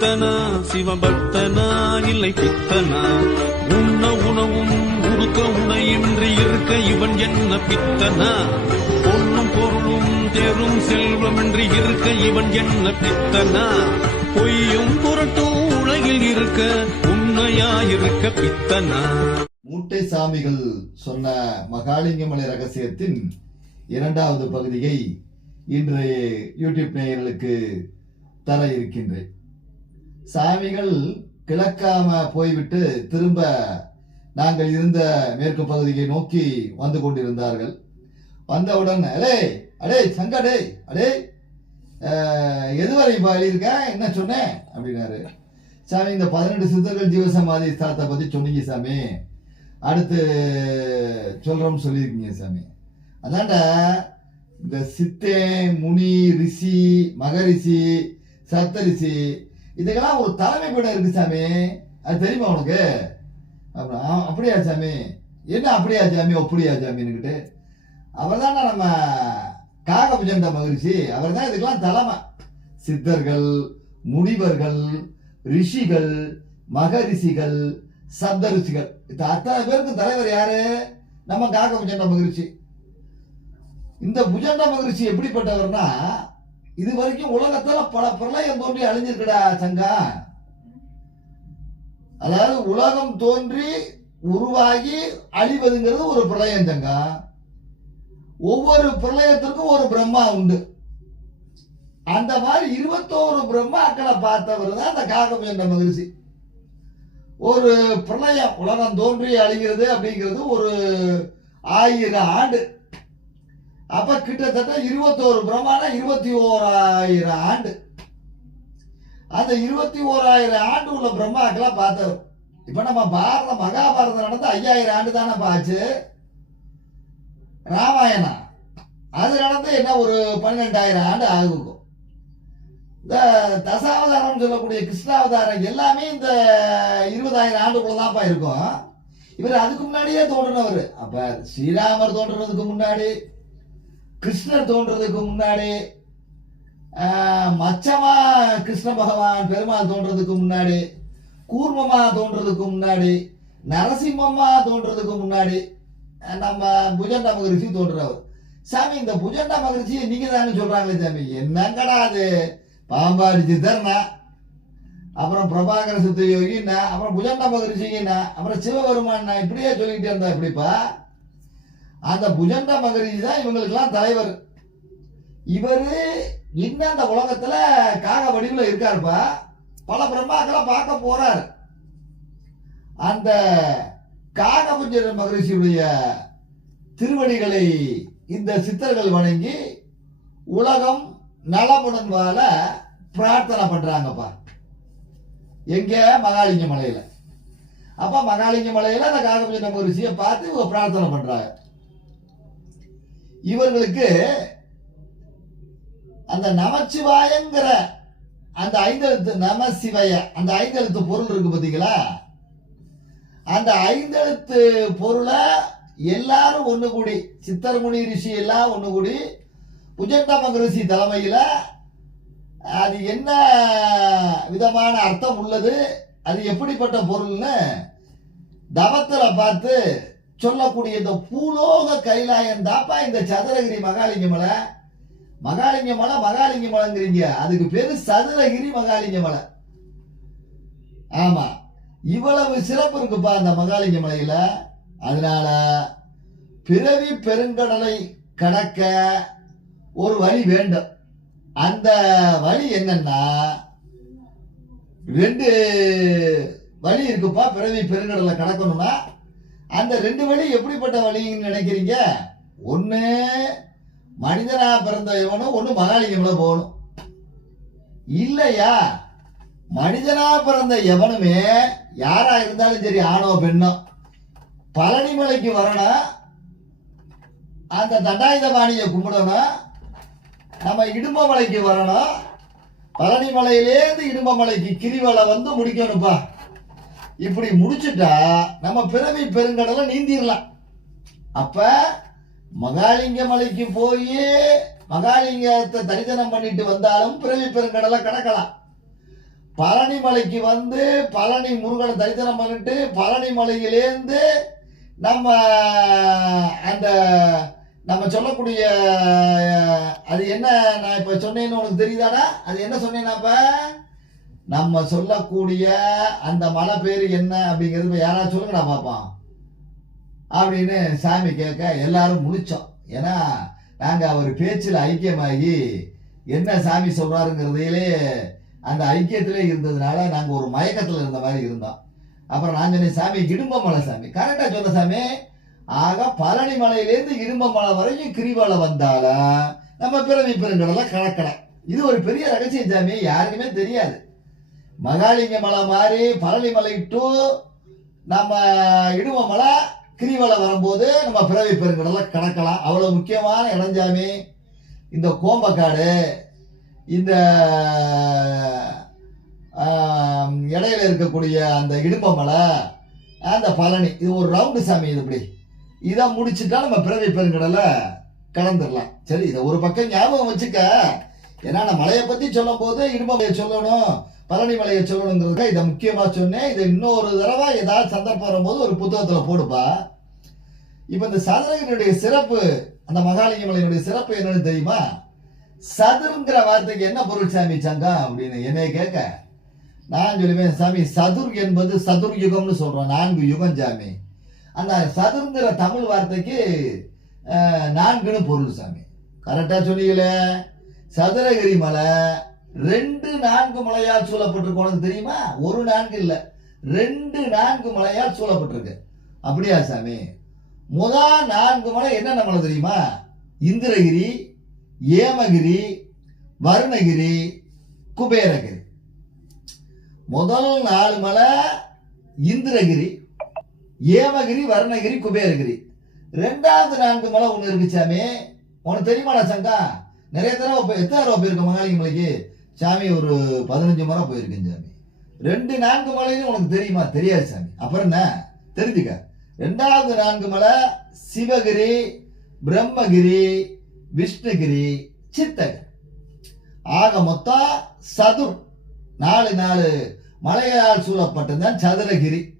சித்தனா சிவபக்தனா இல்லை பித்தனா? உண்ண உணவும் உடுக்க உணையின்றி இருக்க இவன் என்ன பித்தனா? பொன்னும் பொருளும் தேரும் செல்வமின்றி இருக்க இவன் என்ன பித்தனா? பொய்யும் புரட்டும் உலகில் இருக்க உண்மையாயிருக்க பித்தனா? மூட்டை சாமிகள் சொன்ன மகாலிங்கமலை ரகசியத்தின் இரண்டாவது பகுதியை இன்று யூடியூப் நேயர்களுக்கு தர இருக்கின்றேன். சாமிகள் கிழக்காம போய்விட்டு திரும்ப நாங்கள் இருந்த மேற்கு பகுதியை நோக்கி வந்து கொண்டிருந்தார்கள். வந்தவுடன் அடே அடே சங்கடே அடே எதுவரை இப்போ எழுதியிருக்கேன் என்ன சொன்னேன் அப்படின்னாரு. சாமி இந்த பதினெட்டு சித்தர்கள் ஜீவசமாதி ஸ்தலத்தை பற்றி சொன்னீங்க சாமி. அடுத்து சொல்கிறோம்னு சொல்லியிருக்கீங்க சாமி. அதான்டா இந்த சித்தே முனி ரிஷி மகரிஷி சத்தரிசி இதுக்கெல்லாம் ஒரு தலைமை பீடம் இருக்கு சாமி. அது தெரியுமா உனக்கு? அப்புறம் "ஆ, அப்படியா சாமி? என்ன அப்படியா சாமி? அப்படியா சாமின்னுக்கிட்டு அவர் தானே நம்ம காகபுஜண்ட மகிழ்ச்சி அவர் தான் இதுக்கெல்லாம் தலைமை. சித்தர்கள் முனிவர்கள் ரிஷிகள் மகரிஷிகள் சப்த ரிஷிகள். இந்த அத்தனை பேருக்கு தலைவர் யாரு? நம்ம காக புஜண்ட மகிழ்ச்சி இந்த புஜண்ட மகிழ்ச்சி எப்படிப்பட்டவர்னா இது வரைக்கும் உலகத்துல பல பிரளயம் தோன்றி அழிஞ்சிருக்குடா சங்கா. அதாவது உலகம் தோன்றி உருவாகி அழிவதுங்கிறது ஒரு பிரளயம் சங்கா. ஒவ்வொரு பிரளயத்திற்கும் ஒரு பிரம்மா உண்டு. அந்த மாதிரி இருபத்தோரு பிரம்மாக்களை பார்த்தவர் தான் அந்த காகம் என்ற மகிழ்ச்சி. ஒரு பிரளயம் உலகம் தோன்றி அழிகிறது அப்படிங்கிறது ஒரு ஆயிரம் ஆண்டு அப்ப கிட்டத்தட்ட இருபத்தோரு பிரம்மானா இருபத்தி ஓராயிரம் ஆண்டு. அந்த இருபத்தி ஓராயிரம் ஆண்டு உள்ள பிரம்மாக்களை பார்த்தவர் இப்ப நம்ம பாரத மகாபாரதம் நடந்து ஐயாயிரம் ஆண்டு தானே பாச்சு ராமாயணம். அது நடந்து என்ன ஒரு பன்னிரெண்டாயிரம் ஆண்டு ஆகுக்கும் இந்த தசாவதாரம் சொல்லக்கூடிய கிருஷ்ணாவதாரம் எல்லாமே இந்த இருபதாயிரம் ஆண்டுக்குள்ளதான்ப்பா இருக்கும். இவர் அதுக்கு முன்னாடியே தோன்றினவர். அப்ப ஸ்ரீராமர் தோன்றுறதுக்கு முன்னாடி. கிருஷ்ணர் தோன்றதுக்கு முன்னாடி மச்சமா கிருஷ்ண பகவான் பெருமாள் தோன்றதுக்கு முன்னாடி கூர்மமா தோன்றதுக்கு முன்னாடி நரசிம்மம்மா தோன்றதுக்கு முன்னாடி நம்ம புஜண்ட மகிழ்ச்சி தோன்றவர் சாமி இந்த புஜண்ட மகிழ்ச்சியை நீங்க தானே சொல்றாங்களே சாமி? என்னங்கடா அது? பாம்பாடி சித்தர்னா அப்புறம் பிரபாகர சித்த யோகின்னா அப்புறம் புஜண்ட மகரிஷிங்கண்ணா அப்புறம் சிவபெருமான்னா இப்படியே சொல்லிக்கிட்டே இருந்தா இப்படிப்பா அந்த புஜண்ட மகரிஷி தான் இவங்களுக்கெல்லாம் தலைவர். இவர் இன்னும் அந்த உலகத்தில் காக வடிவில் இருக்காருப்பா. பல பிரம்மாக்களை பார்க்க போறார். அந்த காகபுஜர மகரிஷியுடைய திருவடிகளை இந்த சித்தர்கள் வணங்கி உலகம் நலமுடன் வாழ பிரார்த்தனை பண்றாங்கப்பா. எங்க? மகாலிங்க மலையில. அப்ப மகாலிங்க மலையில அந்த காகபுஜன மகரிஷியை பார்த்து இவங்க பிரார்த்தனை பண்றாங்க. இவர்களுக்கு அந்த நமச்சிவாயங்கிற அந்த ஐந்தெழுத்து நம சிவய அந்த ஐந்தெழுத்து பொருள் இருக்கு பாத்தீங்களா? அந்த ஐந்தெழுத்து பொருளை எல்லாரும் ஒண்ணு கூடி சித்தர்முனி ரிஷி எல்லாம் ஒண்ணு கூடி புஜண்ட மகரிஷி தலைமையில அது என்ன விதமான அர்த்தம் உள்ளது? அது எப்படிப்பட்ட பொருள்னு தவத்துல பார்த்து சொல்லக்கூடிய இந்த பூலோக கைலாயம் தாப்பா இந்த சதுரகிரி மகாலிங்க மலை. மகாலிங்க மலை மகாலிங்க மலைங்கிறீங்க. அதுக்கு பேரு சதுரகிரி மகாலிங்க மலை. ஆமா. இவ்வளவு சிறப்பு இருக்குப்பா அந்த மகாலிங்க மலையில. அதனால பிறவி பெருங்கடலை கடக்க ஒரு வழி வேண்டும். அந்த வழி என்னன்னா ரெண்டு வழி இருக்குப்பா. பிறவி பெருங்கடலை கடக்கணும்னா அந்த ரெண்டு வழி எப்படிப்பட்ட வழின்னு நினைக்கிறீங்க? ஒன்று மனிதனாக பிறந்த இவனும் ஒன்று மகாலிங்கம்ல போகணும். இல்லையா? மனிதனாக பிறந்த எவனுமே யாரா இருந்தாலும் சரி ஆணோ பெண்ணோ பழனிமலைக்கு வரணும். அந்த தண்டாயுதபாணியை கும்பிடணும். நம்ம இடும்பமலைக்கு வரணும். பழனிமலையிலேருந்து இடும்பமலைக்கு கிரிவலை வந்து முடிக்கணும்ப்பா. இப்படி முடிச்சுட்டா நம்ம பிறவி பெருங்கடலை நீந்திரலாம். அப்ப மகாலிங்க மலைக்கு போய் மகாலிங்கத்தை தரிசனம் பண்ணிட்டு வந்தாலும் பிறவி பெருங்கடலை கடக்கலாம். பழனி மலைக்கு வந்து பழனி முருகனை தரிசனம் பண்ணிட்டு பழனி மலையிலேருந்து நம்ம அந்த நம்ம சொல்லக்கூடிய அது என்ன நான் இப்ப சொன்னேன்னு உனக்கு தெரியுதாடா? அது என்ன சொன்னேன்னா அப்ப? நம்ம சொல்லக்கூடிய அந்த மலை பேர் என்ன அப்படிங்கிறது யாராவது சொல்லுங்கடா பார்ப்போம் அப்படின்னு சாமி கேட்க எல்லாரும் முடிச்சோம் ஏன்னா நாங்கள் அவர் பேச்சில் ஐக்கியமாகி என்ன சாமி சொல்கிறாருங்கிறதையிலே அந்த ஐக்கியத்திலே இருந்ததுனால நாங்கள் ஒரு மயக்கத்தில் இருந்த மாதிரி இருந்தோம். அப்புறம் நான் சொன்னேன் சாமி இடும்பமலை சாமி. கரெக்டாக சொன்ன சாமி ஆக பழனி மலையிலேருந்து இடும்பமலை வரைக்கும் கிரிவலை வந்தாலும் நம்ம பிறவி பெருங்கடல கணக்கடை இது ஒரு பெரிய ரகசியம் சாமி யாருக்குமே தெரியாது. மகாலிங்க மலை மாதிரி பழனி மலை டு நம்ம இடுமமலை கிரிவலை வரும்போது நம்ம பிறவி பெருங்கடலை கடக்கலாம். அவ்வளோ முக்கியமான இடஞ்சாமி இந்த கோம்பக்காடு இந்த இடையில இருக்கக்கூடிய அந்த இடும்பமலை அந்த பழனி இது ஒரு ரவுண்டு சாமி இது இப்படி. இதை முடிச்சுட்டா நம்ம பிறவி பெருங்கடலை கலந்துடலாம் சரி இதை ஒரு பக்கம் ஞாபகம் வச்சுக்க. ஏன்னா நான் மலையை பத்தி சொல்லும் போது இடுமலையை சொல்லணும் பழனி மலையை சொல்லணுங்கிறதுக்கு இதை முக்கியமாக சொன்னேன். இதை இன்னொரு தடவை ஏதாவது சந்தர்ப்பம் வரும்போது ஒரு புத்தகத்தில் போடுப்பா. இப்போ இந்த சதுரகிரியுடைய சிறப்பு அந்த மகாலிங்க மலையினுடைய சிறப்பு என்னன்னு தெரியுமா? சதுருங்கிற வார்த்தைக்கு என்ன பொருள் சாமி சங்கம் அப்படின்னு என்னைய கேட்க? நான் சொல்லுவேன் சாமி சதுர் என்பது சதுர் யுகம்னு சொல்கிறோம் நான்கு யுகம் சாமி. அந்த சதுருங்கிற தமிழ் வார்த்தைக்கு நான்குன்னு பொருள் சாமி. கரெக்டாக சொன்னீங்களே? சதுரகிரி மலை ரெண்டு நான்கு மலையால் சூழப்பட்டிருக்கு உனக்கு தெரியுமா? ஒரு நான்கு இல்லை. ரெண்டு நான்கு மலையால் சூழப்பட்டிருக்கு. அப்படியா சாமி? முதல் நான்கு மலை என்னென்ன மலை தெரியுமா? இந்திரகிரி ஏமகிரி வருணகிரி குபேரகிரி. முதல் நாலு மலை இந்திரகிரி ஏமகிரி வருணகிரி குபேரகிரி. ரெண்டாவது நான்கு மலை ஒன்று இருக்கு சாமி. உனக்கு தெரியுமாடா சங்கா நிறைய தடவை இப்போ எத்தனை தடவை போயிருக்க மகாலிங்க மலைக்கு? சாமி ஒரு பதினஞ்சு முறை போயிருக்கேன் சாமி. ரெண்டு நான்கு மலைன்னு உனக்கு தெரியுமா? தெரியாது சாமி. அப்புறம் என்ன? தெரிஞ்சுக்க. ரெண்டாவது நான்கு மலை சிவகிரி பிரம்மகிரி விஷ்ணுகிரி சித்தகிரி. ஆக மொத்தம் சதுர். நாலு நாலு மலையால் சூழப்பட்டதுதான் சதுரகிரி.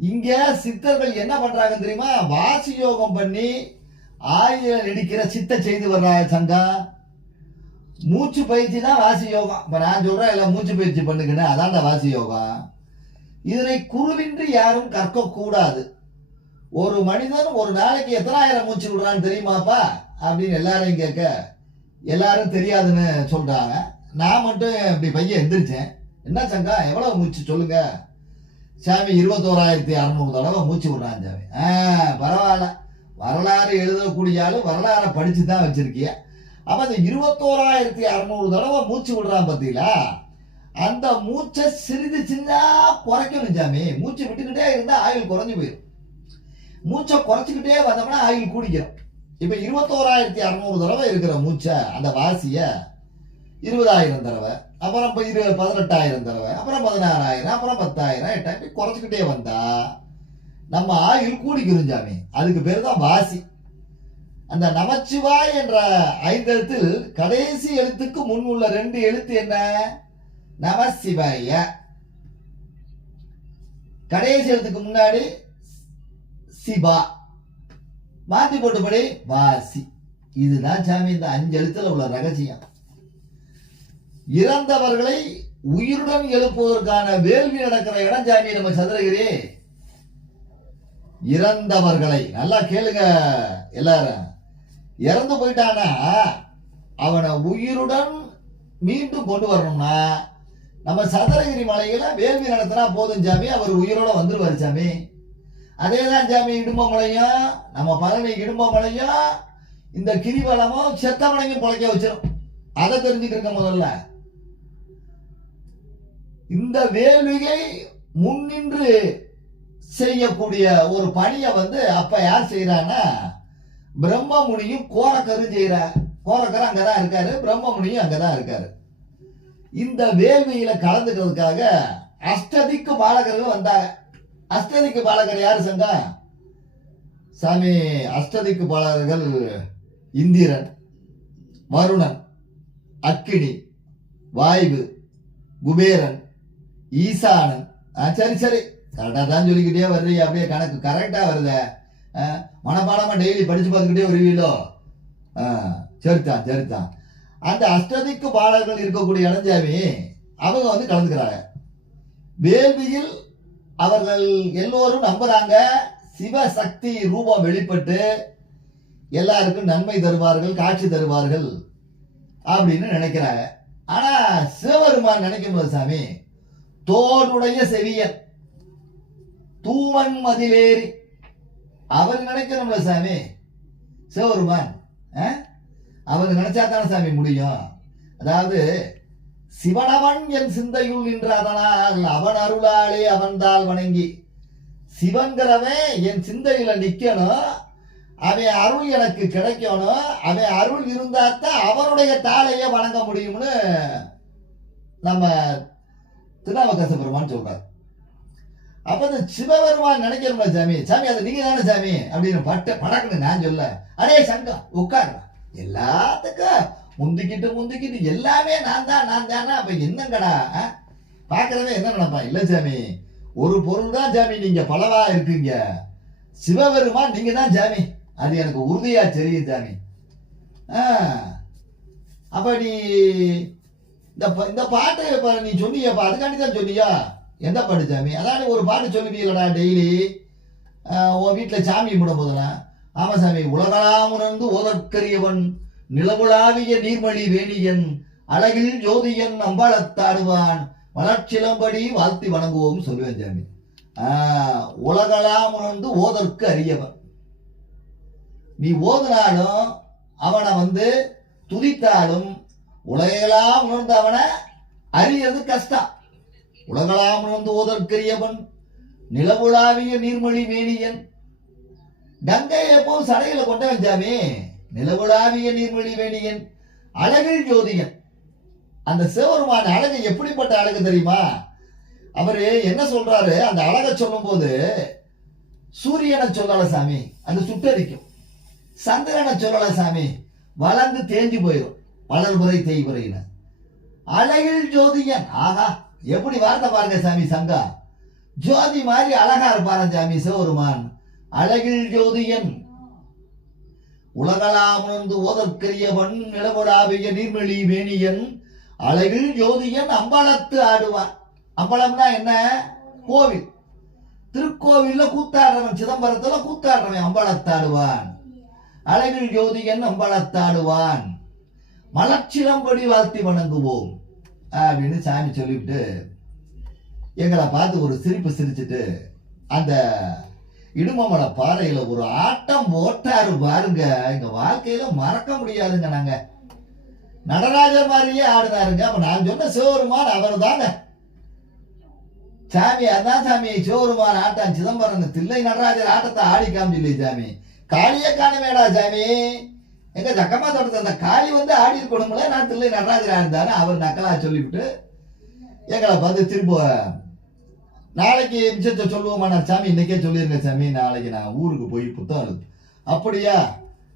இங்க சித்தர்கள் என்ன பண்றாங்க தெரியுமா? வாசி யோகம் பண்ணி ஆயுதம் இடிக்கிற சித்த செய்து வர்றாங்க சங்கா. மூச்சு பயிற்சி தான் வாசி யோகம் இப்ப நான் சொல்றேன் இல்ல மூச்சு பயிற்சி பண்ணுங்கன்னு. அதான்டா வாசி யோகம் இதனை குருவின்றி யாரும் கற்க கூடாது ஒரு மனிதன் ஒரு நாளைக்கு எத்தனாயிரம் மூச்சு விடுறான்னு தெரியுமாப்பா? அப்படின்னு எல்லாரையும் கேட்க எல்லாரும் தெரியாதுன்னு சொல்றாங்க. நான் மட்டும் இப்படி பையன் எந்திரிச்சேன். என்ன சங்கா எவ்வளவு மூச்சு சொல்லுங்க? சாமி இருபத்தோராயிரத்தி அறநூறு தடவை மூச்சு விடுறான் சாமி. ஆ பரவாயில்ல. வரலாறு எழுதக்கூடிய ஆளு வரலாறை படிச்சு தான் வச்சிருக்கிய? அப்ப அந்த இருபத்தோராயிரத்தி அறநூறு தடவை மூச்சு விடுறான் பார்த்தீங்களா அந்த மூச்சை சிறிது சின்னதா குறைக்கணும் சாமி. மூச்சு விட்டுக்கிட்டே இருந்தா ஆயுள் குறைஞ்சு போயிடும். மூச்சை குறைச்சிக்கிட்டே வந்தோம்னா ஆயுள் கூடிக்கிறோம் இப்ப இருபத்தோராயிரத்தி அறநூறு தடவை இருக்கிற மூச்சை அந்த வாசிய இருபதாயிரம் தடவை அப்புறம் இப்போ இரு பதினெட்டாயிரம் தடவை அப்புறம் பதினாறாயிரம் அப்புறம் பத்தாயிரம் எட்டாயிரம் குறைச்சிக்கிட்டே வந்தா நம்ம ஆயுள் கூடிக்கிறோம் சாமி அதுக்கு பேர் தான் வாசி. அந்த நமச்சிவாய் என்ற ஐந்தெழுத்தில் கடைசி எழுத்துக்கு முன் உள்ள ரெண்டு எழுத்து என்ன? நமசிவாய. கடைசி எழுத்துக்கு முன்னாடி சிவா. மாத்தி போட்டுபடி வாசி. இதுதான் சாமி இந்த அஞ்சு எழுத்துல உள்ள ரகசியம். இறந்தவர்களை உயிருடன் எழுப்புவதற்கான வேள்வி நடக்கிற இடம் சாமி நம்ம சதுரகிரி. இறந்தவர்களை. நல்லா கேளுங்க எல்லாரும். இறந்து போயிட்டானா அவனை உயிருடன் மீண்டும் கொண்டு வரணும்னா நம்ம சதுரகிரி மலையில வேள்வி நடத்தினா போதும் சாமி அவர் உயிரோட வந்துருவாரு சாமி. அதேதான் சாமி இடும்பமலையும் நம்ம பழனி இடும்பமலையும் இந்த கிரிவலமும் செத்தமலையும் பொழைக்க வச்சிடும் அதை தெரிஞ்சுக்கிருக்க முதல்ல. இந்த வேள்வியை முன்னின்று செய்யக்கூடிய ஒரு பணியை வந்து அப்ப யார் செய்யறான்னா பிரம்மமுனியும் கோரக்கரும் செய்யறார் கோரக்கர் அங்கதான் இருக்காரு பிரம்மமுனியும் அங்கதான் இருக்காரு. இந்த வேள்வியில கலந்துக்கிறதுக்காக அஷ்டதிக்கு பாலகர்கள் வந்தாங்க. அஷ்டதிக்கு பாலகர் யாரு சங்கா? சாமி அஷ்டதிக்கு பாலகர்கள் இந்திரன் வருணன் அக்கினி வாயு குபேரன் ஈசானன். சரி சரி. கரெக்டாக தான் சொல்லிக்கிட்டே வர்றீங்க அப்படியே கணக்கு கரெக்டாக வருத. ஆ, டெய்லி படித்து பார்த்துக்கிட்டே வருவீங்களோ ஆ, சரிதான் சரிதான். அந்த அஷ்டதிக்கு பாடல்கள் இருக்கக்கூடிய இளஞ்சாமி அவங்க வந்து கலந்துக்கிறாங்க. வேள்வியில் அவர்கள் எல்லோரும் நம்புறாங்க சிவசக்தி ரூபம் வெளிப்பட்டு எல்லாருக்கும் நன்மை தருவார்கள் காட்சி தருவார்கள் அப்படின்னு நினைக்கிறாங்க. ஆனா சிவபெருமான் நினைக்கும் போது சாமி தோளுடைய செவியன் தூவன் மதிலேறி. அவர் நினைக்கணும்ல சாமி? சிவருமான் ஆ? அவர் நினைச்சா தானே சாமி முடியும். அதாவது சிவனவன் என் சிந்தையுள் நின்றாதனால் அவன் அருளாலே அவன்தால் வணங்கி சிவங்கிறவன் என் சிந்தையில நிக்கணும் அவன் அருள் எனக்கு கிடைக்கணும் அவன் அருள் இருந்தாத்தான் அவனுடைய தாளையே வணங்க முடியும்னு நம்ம திருநாவுக்கரச பெருமான் சொல்றார். அப்ப இந்த சிவபெருமான் நினைக்கிறோம்ல சாமி சாமி அது நீங்க தானே சாமி? அப்படின்னு பட்ட படக்குன்னு நான் சொல்ல. அடே சங்கம் உட்காரு. எல்லாத்துக்கும் முந்திக்கிட்டு முந்திக்கிட்டு எல்லாமே நான் தான் நான் தானே? அப்ப என்னங்கடா ஆ? என்ன நினைப்பான் இல்ல சாமி ஒரு பொருள் தான் சாமி நீங்க பலவா இருக்கீங்க. சிவபெருமான் நீங்க தான் சாமி. அது எனக்கு உறுதியா தெரியும் சாமி. ஆ. அப்ப நீ இந்த இந்த பாட்டு நீ சொன்னியப்பா அதுக்காண்டி தான் சொன்னியா? எந்த பாட்டு சாமி? அதான் நீ ஒரு பாட்டு சொல்லுவீங்களடா டெய்லி. உன் வீட்டில் சாமி கும்பிடும் போதெல்லாம் ஆமாம் சாமி உலகளாம் உணர்ந்து ஓதற்கரியவன் நிலவுலாவிய நீர்மணி வேணியன் அழகில் ஜோதியன் அம்பாளத்தாடுவான் வளர்ச்சிலம்படி வாழ்த்தி வணங்குவோம் சொல்லுவேன் சாமி. உலகளாம் உணர்ந்து ஓதற்கு அறியவன் நீ ஓதினாலும் அவனை வந்து துதித்தாலும் உலகெல்லாம் உணர்ந்து அவனை அறியறது கஷ்டம். உலகளாம் உணர்ந்து ஓதற்கரியவன் நிலவுலாவிய நீர்மொழி வேணியன் கங்கையை போல் சடையில கொண்டவன் சாமி நிலவுலாவிய நீர்மொழி வேணியன் அழகில் ஜோதியன். அந்த சிவருமான அழகு எப்படிப்பட்ட அழகு தெரியுமா? அவரு என்ன சொல்றாரு? அந்த அழகை சொல்லும்போது சூரியனை சொல்லல சாமி அது சுட்டரிக்கும் சந்திரனை சொல்லல சாமி வளர்ந்து தேஞ்சு போயிடும் வளர்புரை தேய்புரைன்னு அழகில் ஜோதியன் ஆஹா எப்படி வார்த்தை பாருங்க சாமி சங்கா. ஜோதி மாதிரி அழகா இருப்பாரு சாமி சிவருமான் அழகில் ஜோதியன். உலகளாம் உணர்ந்து ஓதற்கரியவன் நிலவடாவிய நீர்மொழி வேணியன் அழகில் ஜோதியன் அம்பலத்து ஆடுவான். அம்பலம்னா என்ன? கோவில். திருக்கோவில்ல கூத்தாடுறவன் சிதம்பரத்துல கூத்தாடுறவன் அம்பலத்தாடுவான் அழகில் ஜோதியன் அம்பலத்தாடுவான் மலர்ச்சிலம்படி வாழ்த்தி வணங்குவோம். அப்படின்னு சாமி சொல்லிவிட்டு எங்களை பார்த்து ஒரு சிரிப்பு சிரிச்சுட்டு அந்த இடுமமலை பாறையில் ஒரு ஆட்டம் ஓட்டாரு பாருங்க. எங்கள் வாழ்க்கையில் மறக்க முடியாதுங்க நாங்கள் நடராஜர் மாதிரியே ஆடுனாருங்க. அப்போ நான் சொன்ன சிவருமான் அவர் தாங்க சாமி அதான் சாமி சிவருமான் ஆட்டம் சிதம்பரம் தில்லை நடராஜர் ஆட்டத்தை ஆடி காமிச்சில்லை சாமி. காளியே காணவேடா சாமி. எங்க ஜக்கமா தோட்டத்தை அந்த காளி வந்து ஆடி இருக்கணும்ல நான் தில்லை நடராஜரா இருந்தாரு அவர் நக்கலா சொல்லிவிட்டு எங்களை பார்த்து திரும்ப நாளைக்கு மிச்சத்தை சொல்லுவோமா நான் சாமி இன்னைக்கே சொல்லிருங்க சாமி நாளைக்கு நான் ஊருக்கு போய் புத்தகம் எழுது அப்படியா?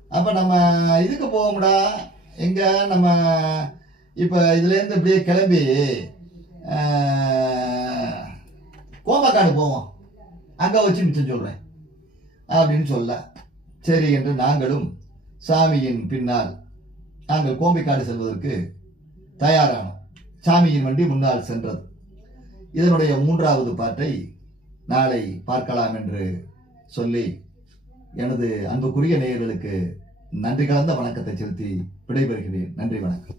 அப்ப நம்ம இதுக்கு போவோம்டா. எங்க நம்ம இப்ப இதுல இருந்து இப்படியே கிளம்பி கோபக்காடு கோமக்காடு போவோம். அங்க வச்சு மிச்சம் சொல்றேன். அப்படின்னு சொல்ல சரி என்று நாங்களும் சாமியின் பின்னால் நாங்கள் கோம்பிக்காடு செல்வதற்கு தயாரானோம் சாமியின் வண்டி முன்னால் சென்றது. இதனுடைய மூன்றாவது பாட்டை நாளை பார்க்கலாம் என்று சொல்லி எனது அன்புக்குரிய நேயர்களுக்கு நன்றி கலந்த வணக்கத்தை செலுத்தி விடைபெறுகிறேன். நன்றி வணக்கம்.